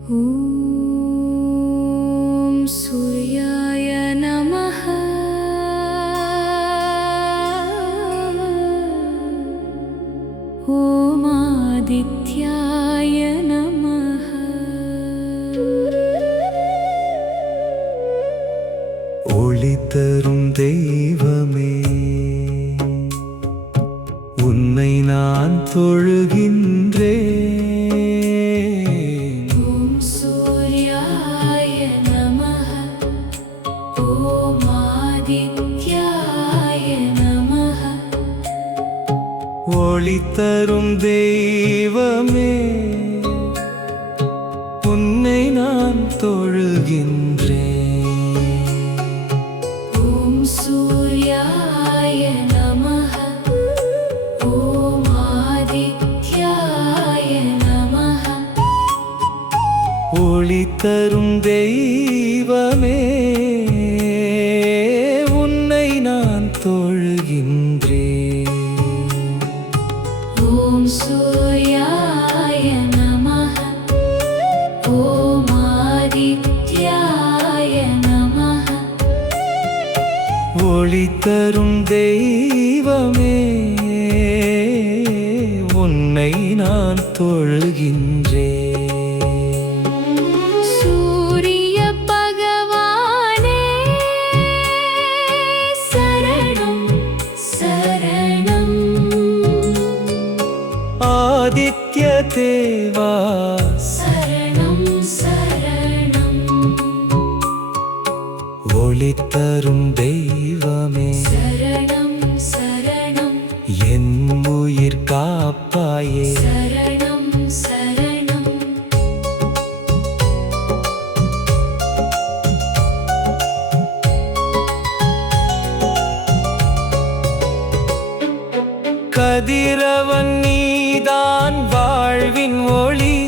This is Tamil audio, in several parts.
ॐ सूर्याय नमः। ॐ आदित्याय नमः। ஒளி தரும் தெய்வமே, உன்னை நான் தொழுகின்றேன். ॐ सूर्याय नमः। ॐ आदित्याय नमः। ஒளி தரும் தெய்வமே, உன்னை நான் தொழுகின்றேன். ॐ सूर्याय नमः। ॐ आदित्याय नमः। ஒளி தரும் தெய்வமே, உன்னை நான் தொழுகின்றேன். ॐ सूर्याय नमः। ॐ आदित्याय नमः। ஒளி தரும் தெய்வமே, உன்னை நான் தொழுகின்றேன். सूर्य भगवाने शरणं शरणं। ஆதித்ய தேவா शरणं शरणं। ஒளி தரும் தெய்வமே, शरणं शरणं। என் உயிர் காப்பாயே. शरणं शरणं। கதிரவன் நீதான் வாழ்வின் ஒளி,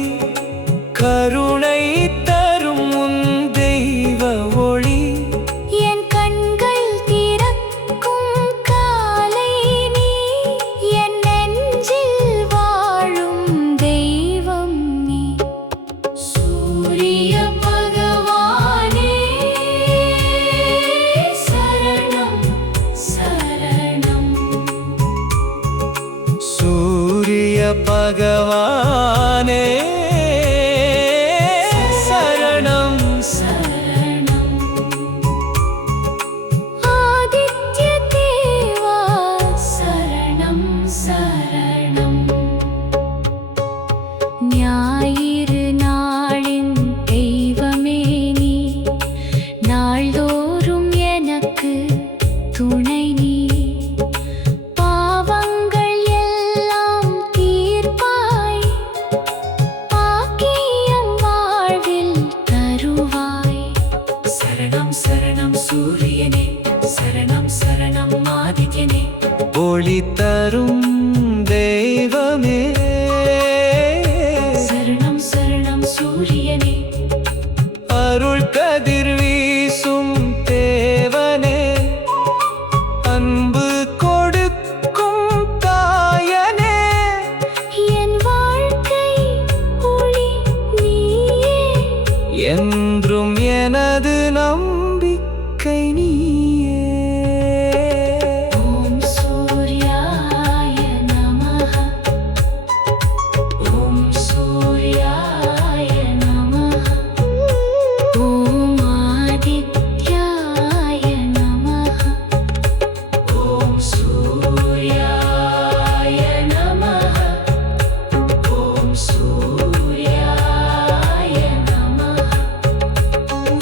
கருணை தரும் உன் தெய்வ ஒளி. என் கண்கள் திறக்கும் காலை நீ, என் நெஞ்சில் வாழும் தெய்வம் நீ. சூரிய பகவானே சரணம் சரணம்। சூரிய பகவானே சரணம். சரணம்। ஆதித்ய தேவா சரணம் சரணம்। ஞாயிறு நாளின் தெய்வமே நீ, நாள்தோறும் எனக்கு துணை நீ. பாவங்கள் எல்லாம் தீர்ப்பாய், பாக்கியம் வாழ்வில் தருவாய். சரணம் சரணம் சூரியனே, சரணம் சரணம் ஆதித்யனே. ஒளி தரும் தெய்வமே, சரணம் சரணம் சூரியனே. அருள் கதிர் வீசும் தேவனே, அன்பு கொடுக்கும் தாயனே. என் வாழ்க்கை ஒளி நீயே, என்றும் எனது நம்பிக்கை நீயே. ॐ सूर्याय नमः। ॐ सूर्याय नमः। ॐ आदित्याय नमः। ॐ सूर्याय नमः। ॐ सूर्याय नमः।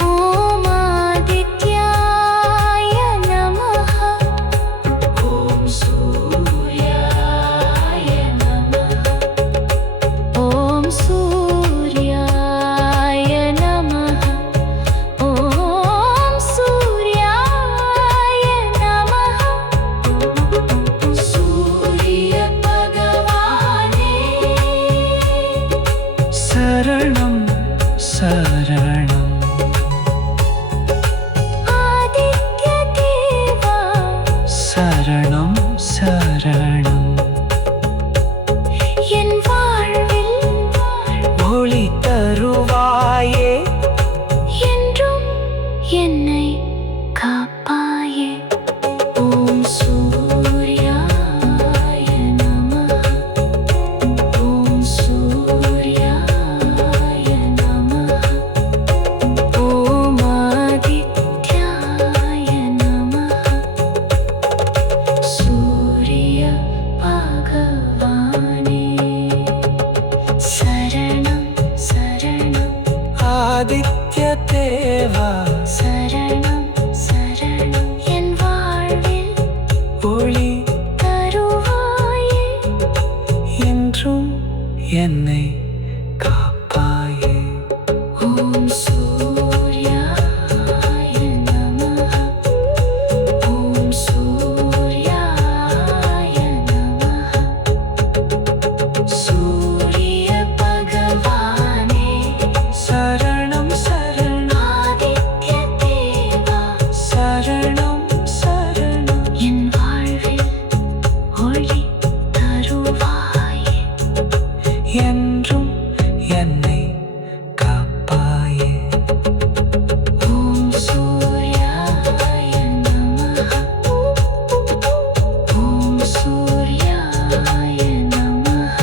ॐ आदित्याय नमः। ॐ सूर्याय नमः। ॐ सूर्याय नमः। ॐ सूर्याय नमः। सूर्य भगवाने சரணம் சரணம். आदित्य देवा சரணம் சரணம். என் வாழ்வில் ஒளி தருவாய். ஆதித்ய தேவா சரணம் சரணம் என் வாழ்வில் ஒளி தருவாயே என்றும் என்னை காப்பாயே ஓம் சூர்யாய நமः ஓம் சூர்யாய நமः சூரிய பகவானே சரணம் சரணம் ஆதித்ய தேவா சரணம் சரணம் என் வாழ்வில் ஒளி தருவாயே என்றும் என்னை காப்பாயே ஓம் சூர்யாய நமः ஓம் சூர்யாய நமः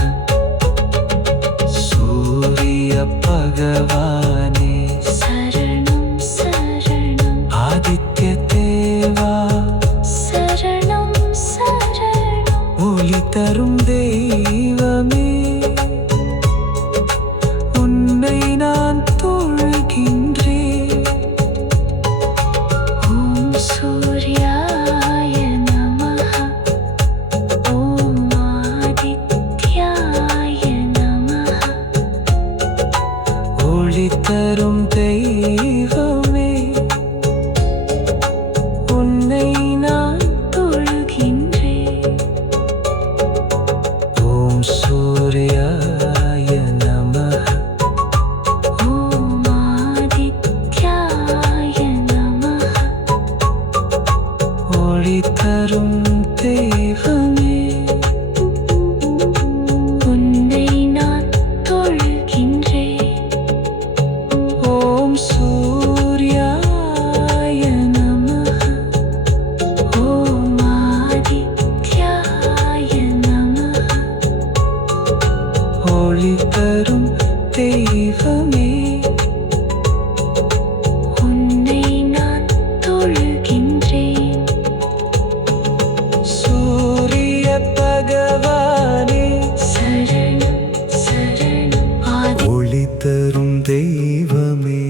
சூரிய பகவானே சரணம் சரணம் ஆதித்ய தேவா சரணம் சரணம் ஒளி தரும் தெய்வமே உன்னை நான் தொழுகின்றேன் ஓம் சூர்யாய நமः ஓம் ஆதித்யாய நமः ஒளி தரும் தெய்வமே உன்னை நான் தொழுகின்றேன் ஓம் சூர்யாய நமः ஓம் ஆதித்யாய நமः ஒளி தரும் தெய்வமே உன்னை நான் தொழுகின்றேன் ஓம் சூர்யாய நமः ஓம் ஆதித்யாய நமः ஒளி தரும் தெய்வமே உன்னை நான் தொழுகின்றேன் சூரிய பகவானே சரணம் சரணம் ஒளி தரும் தெய்வமே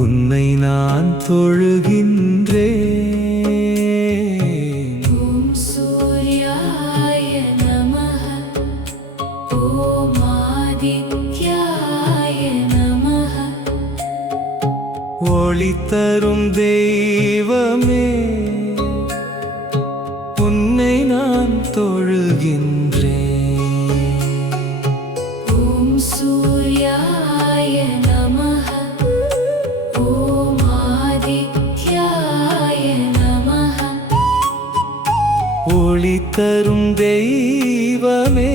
உன்னை நான் தொழுகின்றேன் ஓம் சூர்யாய நமः ஓம் ஆதித்யாய நமः ஒளி தரும் தெய்வமே உன்னை நான் தொழுகின்றேன் ஓம் சூர்யாய நமः ஓம் ஆதித்யாய நமः ஒளி தரும் தெய்வமே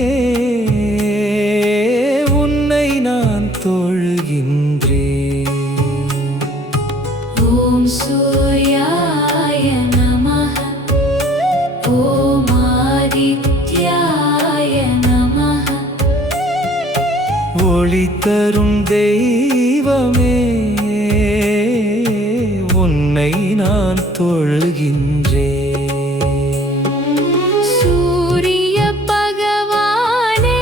உன்னை நான் தொழுகின்றேன் ஓம் சூர்யாய நமः ஓம் ஆதித்யாய நமः ஒளி தரும் தெய்வமே உன்னை நான் தொழுகின்றேன் சூரிய பகவானே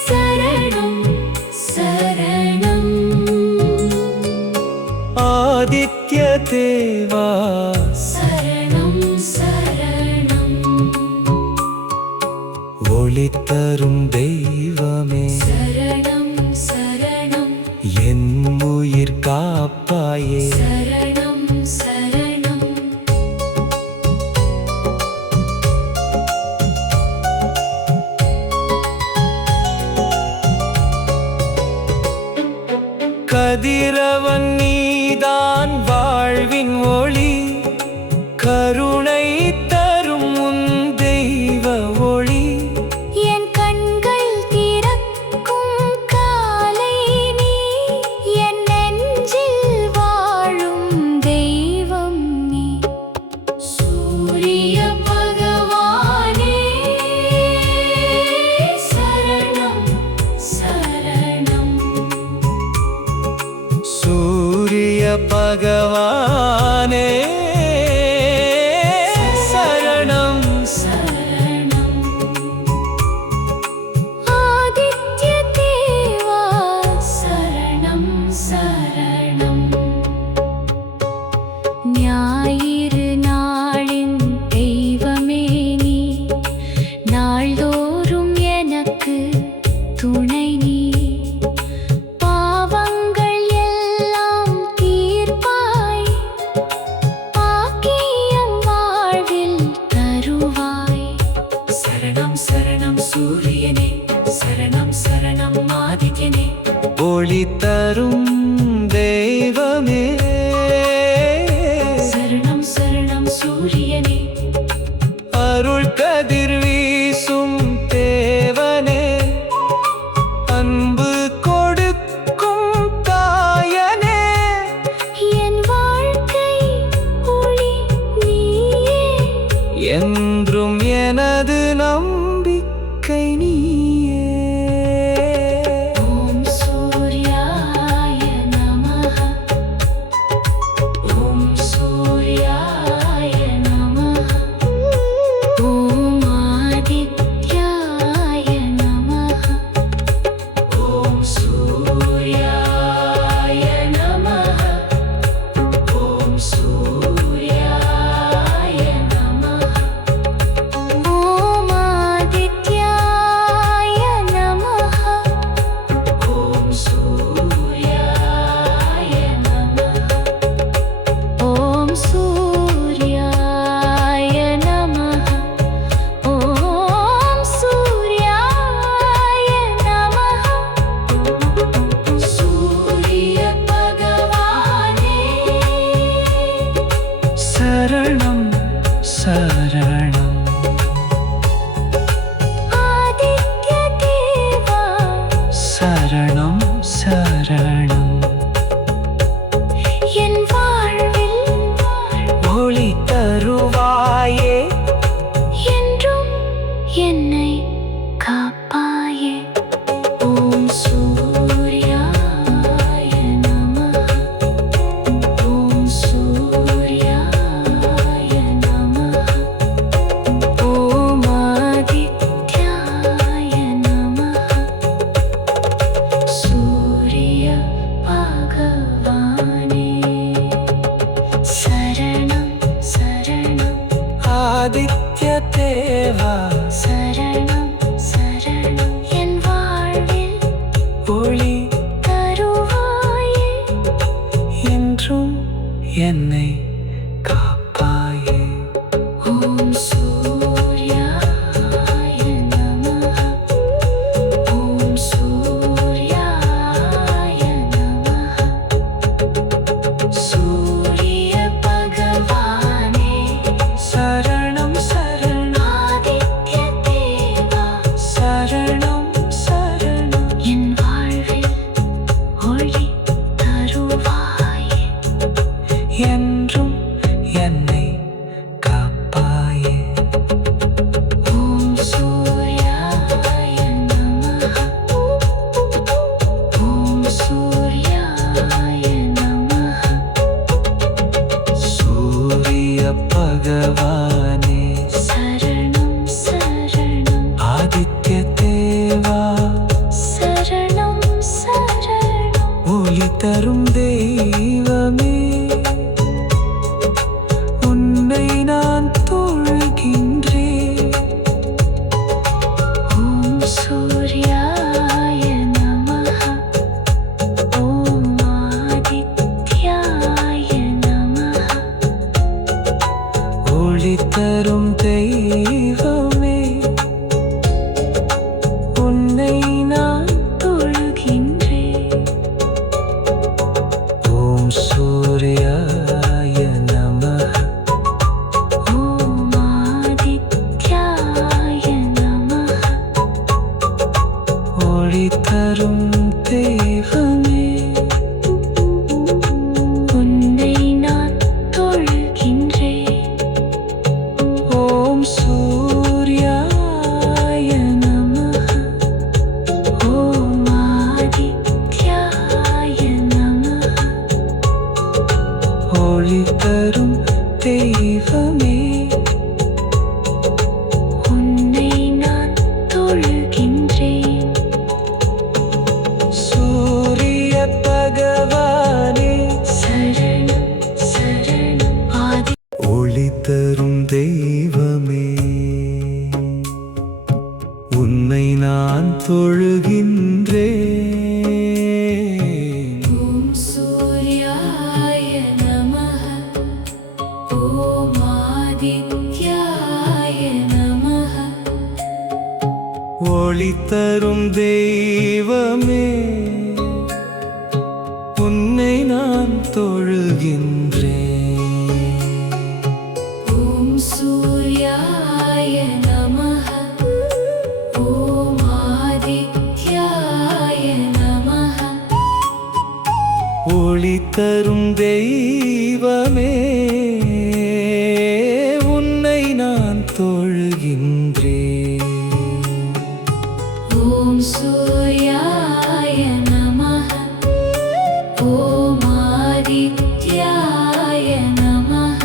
சரணம் சரணம் ஆதித்ய தேவா சரணம் சரணம் ஒளி தரும் தெய்வமே சரணம் சரணம் என் உயிர் காப்பாயே சரணம் சரணம் கதிரவன் நீதான் வாழ்வின் ஒளி கருணை தரும் உன் தெய்வ ஒளி என் கண்கள் திறக்கும் காலை நீ என் நெஞ்சில் வாழும் தெய்வம் நீ சூரிய பகவானே சரணம் சரணம் சூரிய பகவானே சரணம் சரணம் ஆதித்ய தேவா ஒளி தரும் தெய்வமே. சரணம் சரணம் சூரியனே, அருள் கதிர் வீசும் தேவனே, அன்பு கொடுக்கும் தாயனே. என் வாழ்க்கை ஒளி நீயே, என்றும் எனது நம்பிக்கை நீயே. ஓம் சூர்யாய நமஹ, ஓம் சூர்யாய நமஹ, ஓம் ஆதித்யாய நமஹ, ஓம் சூர்யாய நமஹ, ஓம் சூர்யாய நமஹ, ஓம் ஆதித்யாய நமஹ, ஓம் சூர்யாய நமஹ, ஓம் சூர்யாய நமஹ, ஓம் சூர்யாய நமஹ. சூரிய பகவானே, சரணம் சரணம். ஆதித்ய தேவா, சரணம் சரணம். என் வாழ்வில் ஒளி தருவாயே, என்றும் என்னை காப்பாயே. ஓம் சூர்யாய நமஹ, ஓம் சூர்யாய நமஹ, ஓம் ஆதித்யாய நமஹ. சூரிய பகவானே, சரணம் சரணம். ஆதித்ய தேவா, சரணம் சரணம். என் வாழ்வில் ஒளி தருவாயே, என்றும் என்னை காப்பாயே. ஓம் சூர்யாய நமஹ, ஓம் சூர்யாய நமஹ. சூரிய பகவானே, சரணம் சரணம். ஆதித்ய தேவா, சரணம் சரணம். என் வாழ்வில் ஒளி தருவாயே, என்றும் என்னை காப்பாயே. ஓம் சூர்யாய நமஹ, ஓம் சூர்யாய நமஹ. சூரிய பகவானே, சரணம் சரணம். ஆதித்ய தேவா, சரணம் சரணம். ஒளி தரும் தெய்வமே, உன்னை நான் தொழுகின்றேன். ஓம் சூர்யாய நமஹ, ஓம் ஆதித்யாய நமஹ. ஒளி தரும் தெய்வமே, உன்னை நான் தொழுகின்றேன். ஓம் சூர்யாய நமஹ, ஓம் ஆதித்யாய நமஹ. ஒளி தரும் தெய்வமே, உன்னை நான் தொழுகின்றேன். ஓம் சூர்யாய நமஹ, ஓம் ஆதித்யாய நமஹ. ஒளி தரும் தெய்வமே, உன்னை நான் தொழுகின்றேன். சூரிய பகவானே, சரணம் சரணம். ஒளி தரும் தெய்வமே, உன்னை நான் தொழுகின்றேன். ஓம் சூர்யாய நமஹ, ஓம் ஆதித்யாய நமஹ. ஒளி தரும் தெய்வமே, தொழுகின்றேன். ஓம் சூர்யாய நமஹ ஓம் ஆதித்யாய நமஹ ஒளி தரும் தெய்வமே, உன்னை நான் தொழுகின்றேன். ஓம் சூர்யாய நமஹ ஓம் ஆதித்யாய நமஹ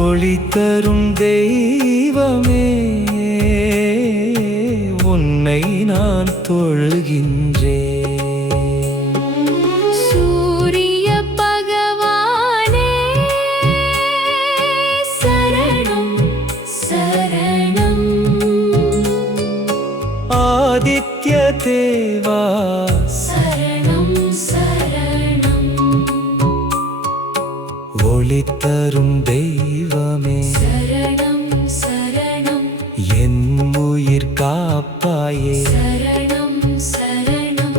ஒளி தரும் தெய்வமே, உன்னை நான் தொழுகின்றேன். சூரிய பகவானே சரணம் சரணம் ஆதித்ய தேவா சரணம் சரணம் ஒளி தரும் தெய்வமே, சரணம் சரணம் என் உயிர் காப்பாயே. சரணம் சரணம்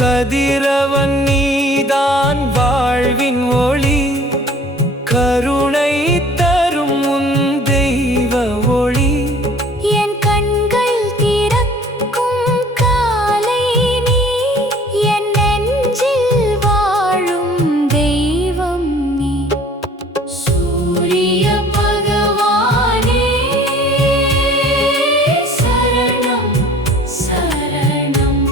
கதிரவன் நீதான் வாழ்வின் ஒளி, கருணை தரும் உன் தெய்வ ஒளி. என் கண்கள் திறக்கும் காலை நீ, என் நெஞ்சில் வாழும் தெய்வம் நீ. சூரிய பகவானே சரணம் சரணம்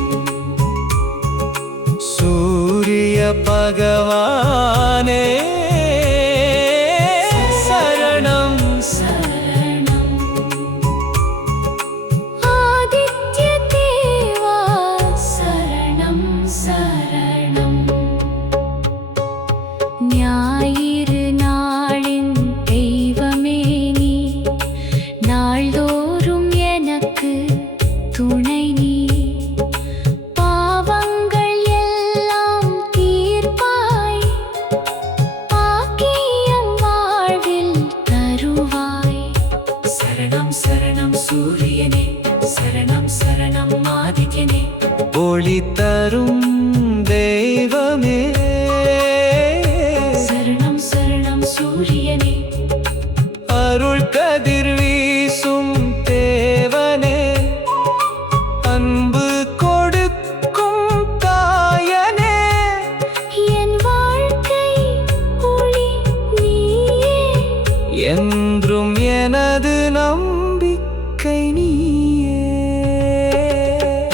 சூரிய பகவானே சரணம். சரணம் ஆதித்ய தேவா சரணம் சரணம் ஞாயிறு நாளின் தெய்வமே நீ, நாள்தோறும் எனக்கு துணை நீ. பாவங்கள் எல்லாம் தீர்ப்பாய், பாக்கியம் வாழ்வில் தருவாய். சரணம் சரணம் சூரியனே, சரணம் சரணம் ஆதித்யனே. ஒளி தரும் தெய்வமே, சரணம் சரணம் சூரியனே. அருள் கதிர் வீசும் தேவனே, அன்பு கொடுக்கும் தாயனே. என் வாழ்க்கை ஒளி நீயே, என்றும் எனது நம்பிக்கை நீயே.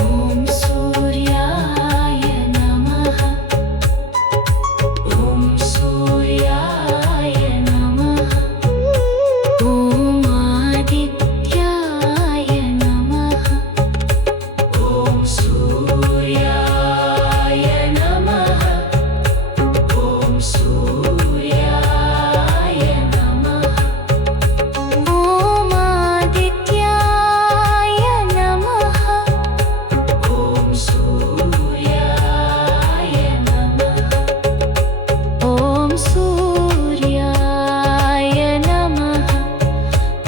ஓம் சூர்யாய நமஹ ஓம் சூர்யாய நமஹ ஓம் ஆதித்யாய நமஹ ஓம் சூர்யாய நமஹ ஓம் சூர்யாய நமஹ ஓம் ஆதித்யாய நமஹ ஓம் சூர்யாய நமஹ ஓம் சூர்யாய நமஹ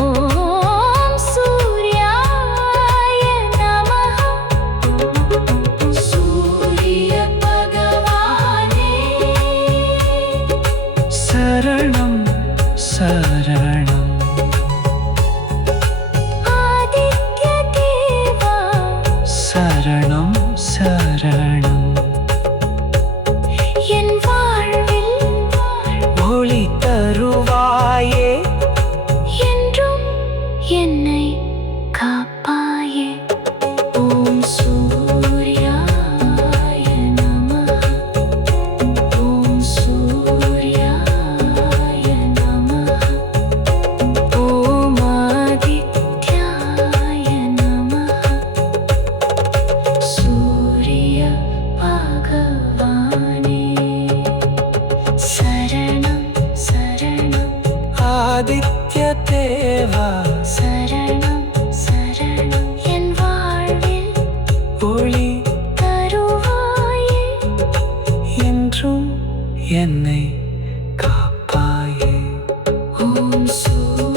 ஓம் சூர்யாய நமஹ சூரிய பகவானே சரணம் சரணம் ஆதித்ய தேவா சரணம் சரணம் என் வாழ்வில் ஒளி தருவாயே. என்றும் என்னை காப்பாயே. ஓம் சூர்யாய நமஹ ஓம் சூர்யாய நமஹ ஓம் ஆதித்யாய நமஹ சூரிய பகவானே சரணம் சரணம் ஆதித்ய தேவா சரணம் சரணம் என் வாழ்வில் ஒளி தருவாயே. என்றும் என்னை காப்பாயே. ஓம் சூர்யாய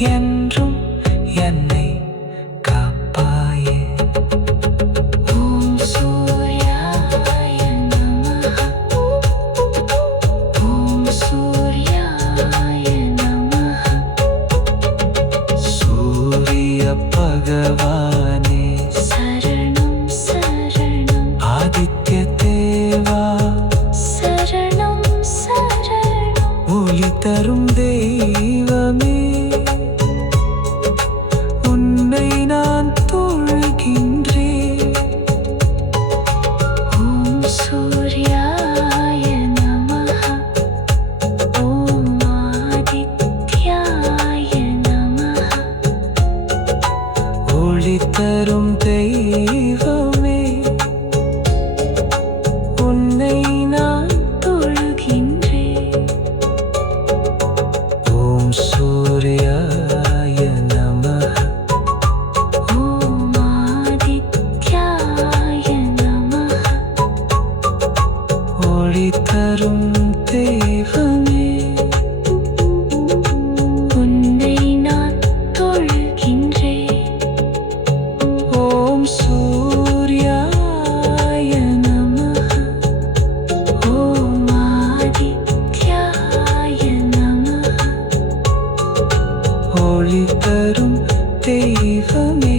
என்றும் என்னை காப்பாயே. ஓம் சூர்யாய நமः. ஓம் சூர்யாய நமः. சூரிய பகவானே சரணம் சரணம். ஆதித்ய தேவா சரணம் சரணம். ஒளி தரும் தெய்வமே உன்னை நான் தொழுகின்றேன். ஓம் சூர்யாய நமः. ஓம் ஆதித்யாய நமः. ஒளி தரும் தெய்வமே உன்னை நான் தொழுகின்றேன். ஓம் சூர்யாய நமः. ஓம் ஆதித்யாய நமः. ஒளி தரும் தெய்வமே உன்னை நான் தொழுகின்றேன். ஓம் சூர்யாய நமः. ஓம் ஆதித்யாய நமः. ஒளி தரும் தெய்வமே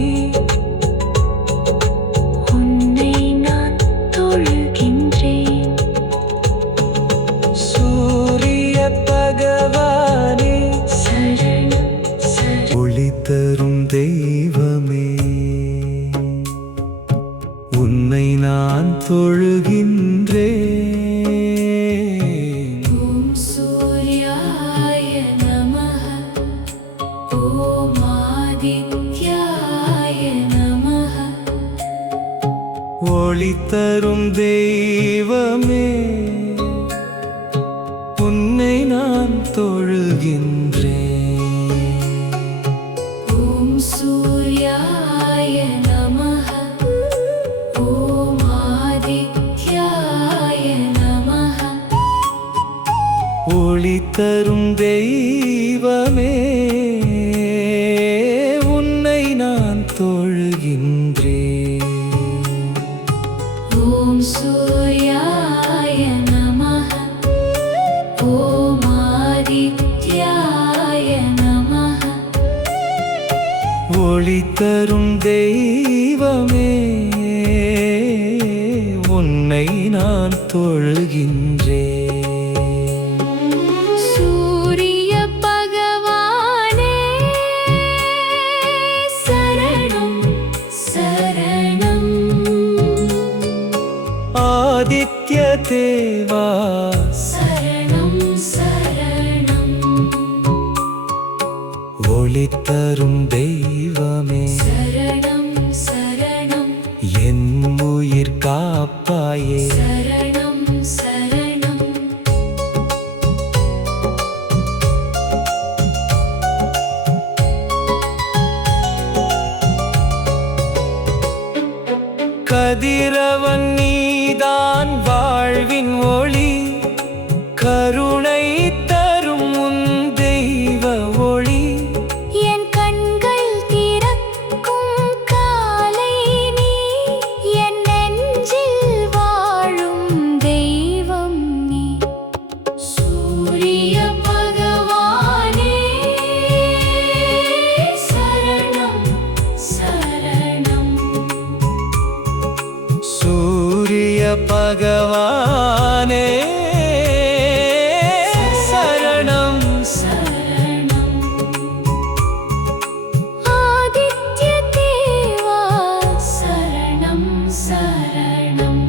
உன்னை நான் தொழுகின்றேன். சூரிய பகவானே சரணம் சரணம். ஒளி தரும் தெய்வமே உன்னை நான் தொழுகின்றேன். ஓம் சூர்யாய நமः. ஓம் ஆதித்யாய நமः. ஒளி தரும் தெய்வமே உன்னை நான் தொழுகின்றேன். ஓம் சூர்யாய நமः. ஓம் ஆதித்யாய நமः. ஒளி தரும் தெய்வமே உன்னை நான் தொழுகின்றேன். ஓம் சூர்யாய நமः. ஓம் ஆதித்யாய நமः. ஒளி தரும் தெய்வமே உன்னை நான் தொழுகின்றேன். சூரிய பகவானே சரணம் சரணம். ஆதித்ய தேவா சரணம் சரணம். ஒளி தரும் தெய்வமே சரணம் சரணம். என் உயிர் காப்பாயே. சரணம் சரணம். கதிரவன் நீதான் வாழ்வின் ஒளி கருணை தரும் உன் தெய்வ ஒளி. என் கண்கள் திறக்கும் காலை நீ. என் நெஞ்சில் வாழும் தெய்வம் நீ. சூரிய பகவானே சரணம் சரணம். சூரிய பகவானே சரணம். சரணம். ஆதித்ய தேவா சரணம் சரணம்.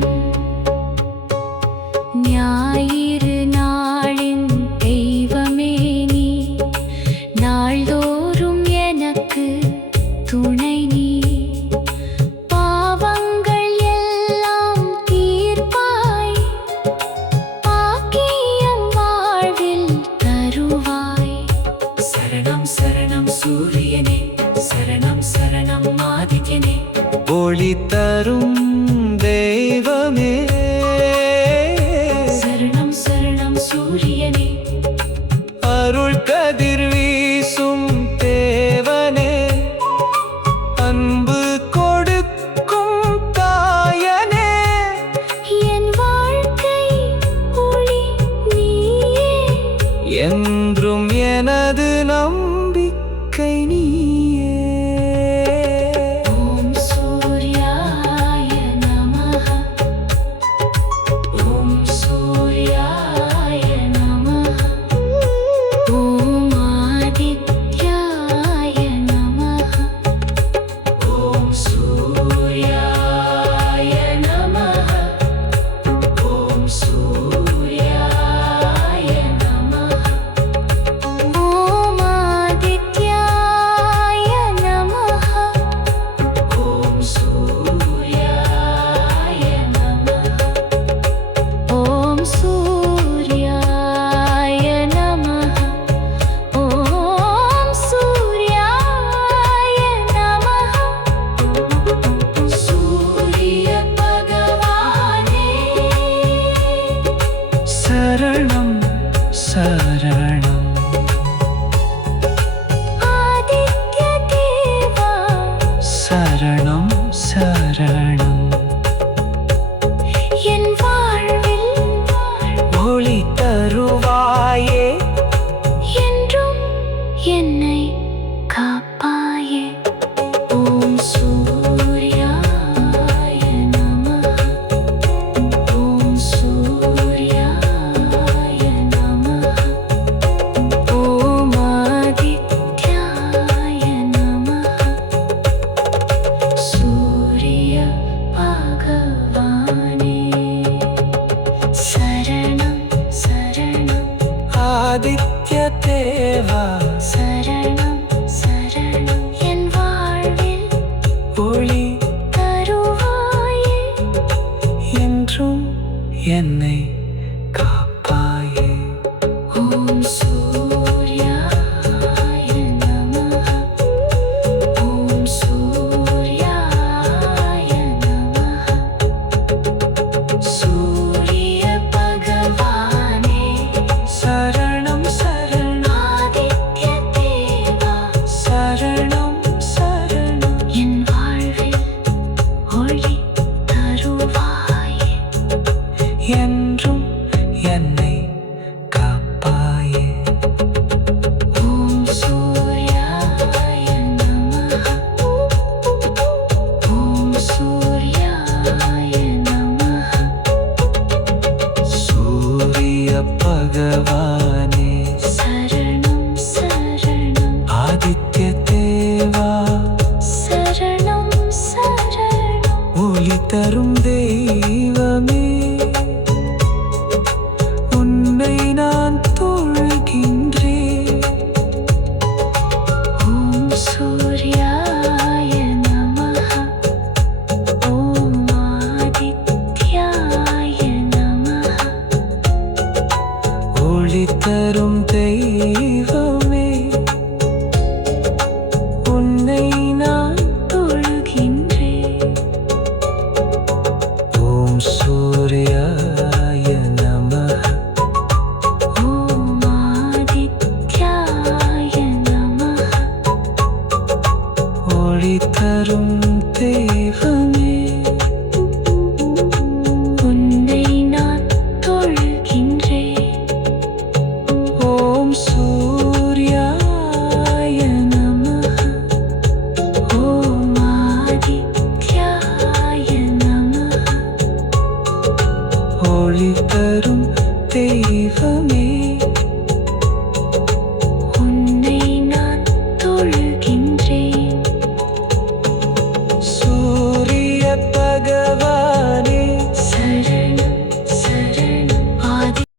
ஞாயிறு நாளின் தெய்வமே நீ. நாள்தோறும் எனக்கு துணை நீ. பாவங்கள் எல்லாம் தீர்ப்பாய். பாக்கியம் வாழ்வில் தருவாய். சரணம் சரணம் சூரியனே. சரணம் சரணம் ஆதித்யனே. ஒளி தரும் தெய்வமே சரணம் சரணம் சூரியனே. அருள் கதிர் வீசும் நம்பிக்கை நீயே. ஓம் சூர்யாய நமஹ. ஓம் சூர்யாய நமஹ. ஓம் ஆதித்யாய நமஹ. ஓம் சூர்யாய நமஹ. ஓம் சூர்யாய நமஹ. ஓம் ஆதித்யாய நமஹ. ஓம் சூர்யாய நமஹ. ஓம் சூர்யாய நமஹ. ஓம் சூர்யாய நமஹ. சூரிய பகவானே சரணம் சரணம். ஆதித்ய தேவா சரணம் சரணம். என் வாழ்வில் ஒளி தருவாயே. என்றும் என்னை காப்பாயே. ஓம் சூர்யாய நமஹ. ஓம் சூர்யாய நமஹ. ஓம் ஆதித்யாய நமஹ. சூரிய பகவானே சரணம் சரணம். ஆதித்ய தேவா சரணம்